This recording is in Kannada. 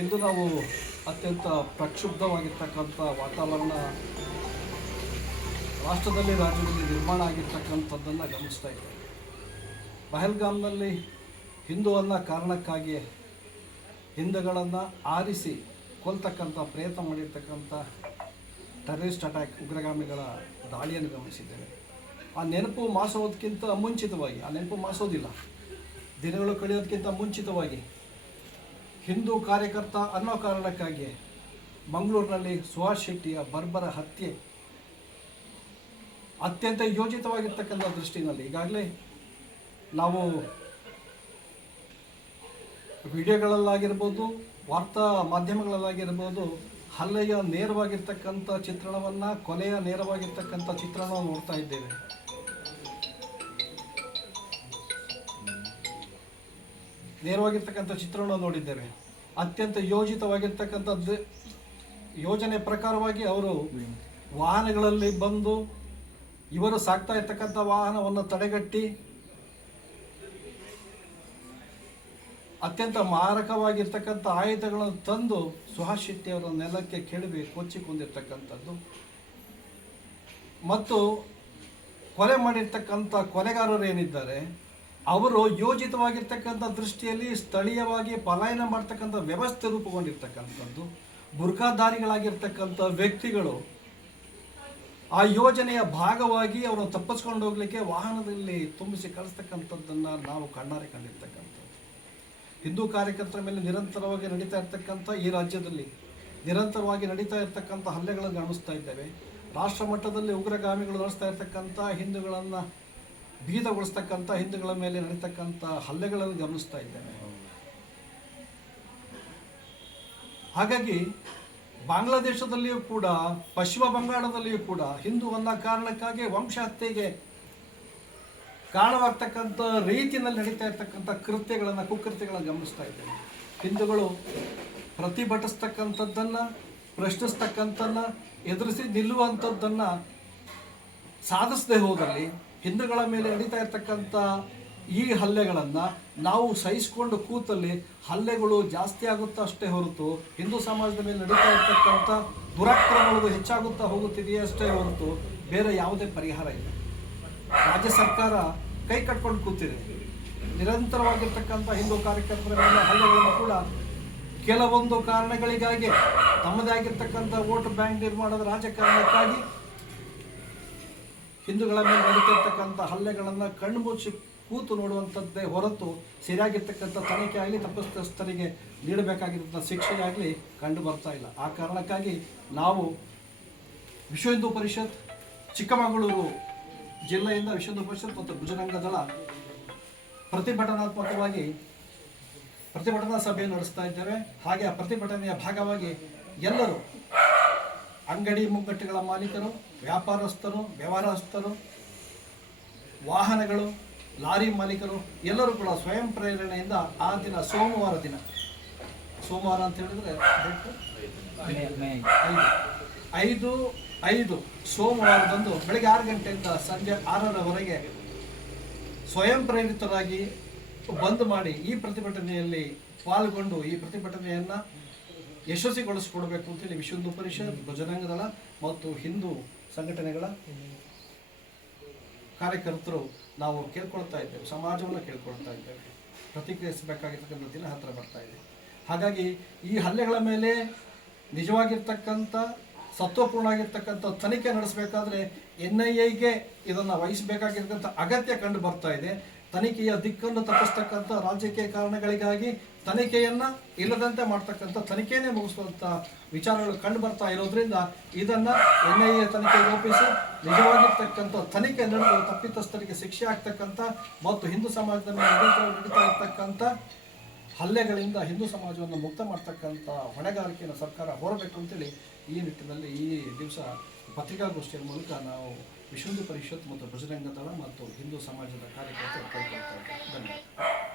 ಇಂದು ನಾವು ಅತ್ಯಂತ ಪ್ರಕ್ಷುಬ್ಧವಾಗಿರ್ತಕ್ಕಂಥ ವಾತಾವರಣ ರಾಷ್ಟ್ರದಲ್ಲಿ, ರಾಜ್ಯದಲ್ಲಿ ನಿರ್ಮಾಣ ಆಗಿರ್ತಕ್ಕಂಥದ್ದನ್ನು ಗಮನಿಸ್ತಾ ಇದ್ದೇವೆ. ಪಹಲ್ಗಾಮ್ನಲ್ಲಿ ಹಿಂದೂ ಅನ್ನೋ ಕಾರಣಕ್ಕಾಗಿ ಹಿಂದೂಗಳನ್ನು ಆರಿಸಿ ಕೊಲ್ತಕ್ಕಂಥ ಪ್ರಯತ್ನ ಮಾಡಿರ್ತಕ್ಕಂಥ ಟೆರರಿಸ್ಟ್ ಅಟ್ಯಾಕ್ ಉಗ್ರಗಾಮಿಗಳ ದಾಳಿಯನ್ನು ಗಮನಿಸಿದ್ದೇವೆ. ಆ ನೆನಪು ಮಾಸೋದಕ್ಕಿಂತ ಮುಂಚಿತವಾಗಿ, ಆ ನೆನಪು ಮಾಸೋದಿಲ್ಲ, ದಿನಗಳು ಕಳೆಯೋದಕ್ಕಿಂತ ಮುಂಚಿತವಾಗಿ ಹಿಂದೂ ಕಾರ್ಯಕರ್ತ ಅನ್ನೋ ಕಾರಣಕ್ಕಾಗಿ ಮಂಗಳೂರಿನಲ್ಲಿ ಸುಹಾಸ್ ಶೆಟ್ಟಿಯ ಬರ್ಬರ ಹತ್ಯೆ ಅತ್ಯಂತ ಯೋಜಿತವಾಗಿರ್ತಕ್ಕಂಥ ದೃಷ್ಟಿನಲ್ಲಿ ಈಗಾಗಲೇ ನಾವು ವಿಡಿಯೋಗಳಲ್ಲಾಗಿರ್ಬೋದು, ವಾರ್ತಾ ಮಾಧ್ಯಮಗಳಲ್ಲಾಗಿರ್ಬೋದು, ಹಲ್ಲೆಯ ನೇರವಾಗಿರ್ತಕ್ಕಂಥ ಚಿತ್ರಣವನ್ನು, ಕೊಲೆಯ ನೇರವಾಗಿರ್ತಕ್ಕಂಥ ಚಿತ್ರಣವನ್ನು ನೋಡ್ತಾ ಇದ್ದೇವೆ. ನೇರವಾಗಿರ್ತಕ್ಕಂಥ ಚಿತ್ರಣವನ್ನು ನೋಡಿದ್ದೇವೆ. ಅತ್ಯಂತ ಯೋಜಿತವಾಗಿರ್ತಕ್ಕಂಥದ್ದು ಯೋಜನೆ ಪ್ರಕಾರವಾಗಿ ಅವರು ವಾಹನಗಳಲ್ಲಿ ಬಂದು ಇವರು ಸಾಕ್ತಾ ಇರ್ತಕ್ಕಂಥ ವಾಹನವನ್ನು ತಡೆಗಟ್ಟಿ ಅತ್ಯಂತ ಮಾರಕವಾಗಿರ್ತಕ್ಕಂಥ ಆಯುಧಗಳನ್ನು ತಂದು ಸುಹಾಸ್ ಶೆಟ್ಟಿ ಅವರ ನೆಲಕ್ಕೆ ಕೆಡವಿ ಕೊಚ್ಚಿಕೊಂಡಿರ್ತಕ್ಕಂಥದ್ದು. ಮತ್ತು ಕೊಲೆ ಮಾಡಿರ್ತಕ್ಕಂಥ ಕೊಲೆಗಾರರು ಏನಿದ್ದಾರೆ? ಅವರು ಯೋಜಿತವಾಗಿರ್ತಕ್ಕಂಥ ದೃಷ್ಟಿಯಲ್ಲಿ ಸ್ಥಳೀಯವಾಗಿ ಪಲಾಯನ ಮಾಡ್ತಕ್ಕಂಥ ವ್ಯವಸ್ಥೆ ರೂಪುಗೊಂಡಿರ್ತಕ್ಕಂಥದ್ದು, ಬುರ್ಖಾಧಾರಿಗಳಾಗಿರ್ತಕ್ಕಂಥ ವ್ಯಕ್ತಿಗಳು ಆ ಯೋಜನೆಯ ಭಾಗವಾಗಿ ಅವರು ತಪ್ಪಿಸ್ಕೊಂಡು ಹೋಗ್ಲಿಕ್ಕೆ ವಾಹನದಲ್ಲಿ ತುಂಬಿಸಿ ಕಳಿಸ್ತಕ್ಕಂಥದ್ದನ್ನು ನಾವು ಕಣ್ಣಾರೆ ಕಂಡಿರ್ತಕ್ಕಂಥದ್ದು. ಹಿಂದೂ ಕಾರ್ಯಕರ್ತರ ಮೇಲೆ ನಿರಂತರವಾಗಿ ನಡೀತಾ ಇರ್ತಕ್ಕಂಥ ಈ ರಾಜ್ಯದಲ್ಲಿ ನಿರಂತರವಾಗಿ ನಡೀತಾ ಇರ್ತಕ್ಕಂಥ ಹಲ್ಲೆಗಳನ್ನು ಗಮನಿಸ್ತಾ ಇದ್ದೇವೆ. ರಾಷ್ಟ್ರ ಮಟ್ಟದಲ್ಲಿ ಉಗ್ರಗಾಮಿಗಳು ನಡೆಸ್ತಾ ಇರ್ತಕ್ಕಂಥ ಹಿಂದೂಗಳನ್ನು ಬೀದಗೊಳಿಸ್ತಕ್ಕಂಥ ಹಿಂದೂಗಳ ಮೇಲೆ ನಡೀತಕ್ಕಂಥ ಹಲ್ಲೆಗಳನ್ನು ಗಮನಿಸ್ತಾ ಇದ್ದೇನೆ. ಹಾಗಾಗಿ ಬಾಂಗ್ಲಾದೇಶದಲ್ಲಿಯೂ ಕೂಡ, ಪಶ್ಚಿಮ ಬಂಗಾಳದಲ್ಲಿಯೂ ಕೂಡ ಹಿಂದೂ ಅನ್ನೋ ಕಾರಣಕ್ಕಾಗಿ ವಂಶ ಹತ್ಯೆಗೆ ಕಾರಣವಾಗ್ತಕ್ಕಂಥ ರೀತಿಯಲ್ಲಿ ನಡೀತಾ ಇರ್ತಕ್ಕಂಥ ಕೃತ್ಯಗಳನ್ನು, ಕುಕೃತ್ಯಗಳನ್ನು ಗಮನಿಸ್ತಾ ಇದ್ದೇನೆ. ಹಿಂದೂಗಳು ಪ್ರತಿಭಟಿಸ್ತಕ್ಕಂಥದ್ದನ್ನು ಪ್ರಶ್ನಿಸ್ತಕ್ಕಂಥನ್ನ ಎದುರಿಸಿ ನಿಲ್ಲುವಂಥದ್ದನ್ನು ಸಾಧಿಸದೆ ಹೋದಲ್ಲಿ ಹಿಂದೂಗಳ ಮೇಲೆ ನಡೀತಾ ಇರ್ತಕ್ಕಂಥ ಈ ಹಲ್ಲೆಗಳನ್ನು ನಾವು ಸಹಿಸಿಕೊಂಡು ಕೂತಲ್ಲಿ ಹಲ್ಲೆಗಳು ಜಾಸ್ತಿ ಆಗುತ್ತಾ ಅಷ್ಟೇ ಹೊರತು ಹಿಂದೂ ಸಮಾಜದ ಮೇಲೆ ನಡೀತಾ ಇರ್ತಕ್ಕಂಥ ದುರಾಕ್ರಮಗಳು ಹೆಚ್ಚಾಗುತ್ತಾ ಹೋಗುತ್ತಿದೆಯೇ ಅಷ್ಟೇ ಹೊರತು ಬೇರೆ ಯಾವುದೇ ಪರಿಹಾರ ಇಲ್ಲ. ರಾಜ್ಯ ಸರ್ಕಾರ ಕೈ ಕಟ್ಕೊಂಡು ಕೂತಿದೆ. ನಿರಂತರವಾಗಿರ್ತಕ್ಕಂಥ ಹಿಂದೂ ಕಾರ್ಯಕರ್ತರ ಮೇಲೆ ಹಲ್ಲೆಗಳನ್ನು ಕೂಡ ಕೆಲವೊಂದು ಕಾರಣಗಳಿಗಾಗಿ ತಮ್ಮದೇ ಆಗಿರ್ತಕ್ಕಂಥ ವೋಟ್ ಬ್ಯಾಂಕ್ ನಿರ್ಮಾಣದ ರಾಜಕಾರಣಕ್ಕಾಗಿ ಹಿಂದೂಗಳ ಮೇಲೆ ನಡೀತಿರ್ತಕ್ಕಂಥ ಹಲ್ಲೆಗಳನ್ನು ಕಣ್ಣು ಮುಚ್ಚಿ ಕೂತು ನೋಡುವಂಥದ್ದೇ ಹೊರತು ಸರಿಯಾಗಿರ್ತಕ್ಕಂಥ ತನಿಖೆ ಆಗಲಿ ತಪ್ಪಸ್ಥರಿಗೆ ನೀಡಬೇಕಾಗಿರುವಂಥ ಶಿಕ್ಷೆಯಾಗಲಿ ಕಂಡು ಬರ್ತಾ ಇಲ್ಲ. ಆ ಕಾರಣಕ್ಕಾಗಿ ನಾವು ವಿಶ್ವ ಹಿಂದೂ ಪರಿಷತ್, ಚಿಕ್ಕಮಗಳೂರು ಜಿಲ್ಲೆಯಿಂದ ವಿಶ್ವ ಹಿಂದೂ ಪರಿಷತ್ ಮತ್ತು ಭುಜರಂಗ ದಳ ಪ್ರತಿಭಟನಾತ್ಮಕವಾಗಿ ಪ್ರತಿಭಟನಾ ಸಭೆ ನಡೆಸ್ತಾ ಇದ್ದೇವೆ. ಹಾಗೆ ಆ ಪ್ರತಿಭಟನೆಯ ಭಾಗವಾಗಿ ಎಲ್ಲರೂ ಅಂಗಡಿ ಮುಂಗಟ್ಟುಗಳ ಮಾಲೀಕರು, ವ್ಯಾಪಾರಸ್ಥರು, ವ್ಯವಹಾರಸ್ಥರು, ವಾಹನಗಳು, ಲಾರಿ ಮಾಲೀಕರು, ಎಲ್ಲರೂ ಕೂಡ ಸ್ವಯಂ ಪ್ರೇರಣೆಯಿಂದ ಆ ದಿನ ಸೋಮವಾರ ದಿನ. ಸೋಮವಾರ ಅಂತ ಹೇಳಿದ್ರೆ ಐದು ಐದು. ಸೋಮವಾರದಂದು ಬೆಳಗ್ಗೆ ಆರು ಗಂಟೆಯಿಂದ ಸಂಜೆ ಆರರವರೆಗೆ ಸ್ವಯಂ ಪ್ರೇರಿತರಾಗಿ ಬಂದ್ ಮಾಡಿ ಈ ಪ್ರತಿಭಟನೆಯಲ್ಲಿ ಪಾಲ್ಗೊಂಡು ಈ ಪ್ರತಿಭಟನೆಯನ್ನು ಯಶಸ್ವಿಗೊಳಿಸಿಕೊಡ್ಬೇಕು ಅಂತೇಳಿ ವಿಶ್ವ ಹಿಂದೂ ಪರಿಷತ್ ಭಜನಾಂಗದಳ ಮತ್ತು ಹಿಂದೂ ಸಂಘಟನೆಗಳ ಕಾರ್ಯಕರ್ತರು ನಾವು ಕೇಳ್ಕೊಳ್ತಾ ಇದ್ದೇವೆ, ಸಮಾಜವನ್ನು ಕೇಳ್ಕೊಳ್ತಾ ಇದ್ದೇವೆ, ಪ್ರತಿಕ್ರಿಯಿಸಬೇಕಾಗಿರ್ತಕ್ಕಂಥ ದಿನ ಹತ್ರ ಬರ್ತಾ ಇದೆ. ಹಾಗಾಗಿ ಈ ಹಲ್ಲೆಗಳ ಮೇಲೆ ನಿಜವಾಗಿರ್ತಕ್ಕಂಥ ಸತ್ವಪೂರ್ಣ ಆಗಿರ್ತಕ್ಕಂಥ ತನಿಖೆ ನಡೆಸಬೇಕಾದ್ರೆ ಎನ್ ಐ ಎಗೆ ಇದನ್ನು ವಹಿಸಬೇಕಾಗಿರ್ತಕ್ಕಂಥ ಅಗತ್ಯ ಕಂಡು ಬರ್ತಾ ಇದೆ. ತನಿಖೆಯ ದಿಕ್ಕನ್ನು ತಪ್ಪಿಸ್ತಕ್ಕಂಥ ರಾಜಕೀಯ ಕಾರಣಗಳಿಗಾಗಿ ತನಿಖೆಯನ್ನ ಇಲ್ಲದಂತೆ ಮಾಡ್ತಕ್ಕಂಥ ತನಿಖೆಯೇ ಮುಗಿಸುವಂಥ ವಿಚಾರಗಳು ಕಂಡು ಬರ್ತಾ ಇರೋದ್ರಿಂದ ಇದನ್ನ ಎನ್ ಐ ಎ ತನಿಖೆಗೆ ಒಪ್ಪಿಸಿ ನಿಜವಾಗಿರ್ತಕ್ಕಂಥ ತನಿಖೆ ನಡೆದು ತಪ್ಪಿತಸ್ಥರಿಗೆ ಶಿಕ್ಷೆ ಆಗ್ತಕ್ಕಂಥ ಮತ್ತು ಹಿಂದೂ ಸಮಾಜದ ಮೇಲೆ ನಡೀತಾ ಇರ್ತಕ್ಕಂಥ ಹಲ್ಲೆಗಳಿಂದ ಹಿಂದೂ ಸಮಾಜವನ್ನು ಮುಕ್ತ ಮಾಡ್ತಕ್ಕಂಥ ಹೊಣೆಗಾರಿಕೆಯನ್ನು ಸರ್ಕಾರ ಹೊರಬೇಕು ಅಂತೇಳಿ ಈ ನಿಟ್ಟಿನಲ್ಲಿ ಈ ದಿವಸ ಪತ್ರಿಕಾಗೋಷ್ಠಿಯ ಮೂಲಕ ನಾವು ವಿಶ್ವ ಪರಿಷತ್ ಮತ್ತು ಬಜರಂಗ ದಳ ಮತ್ತು ಹಿಂದೂ ಸಮಾಜದ ಕಾರ್ಯಕರ್ತರು ಕೈಗೊಳ್ತಾ ಧನ್ಯವಾದ.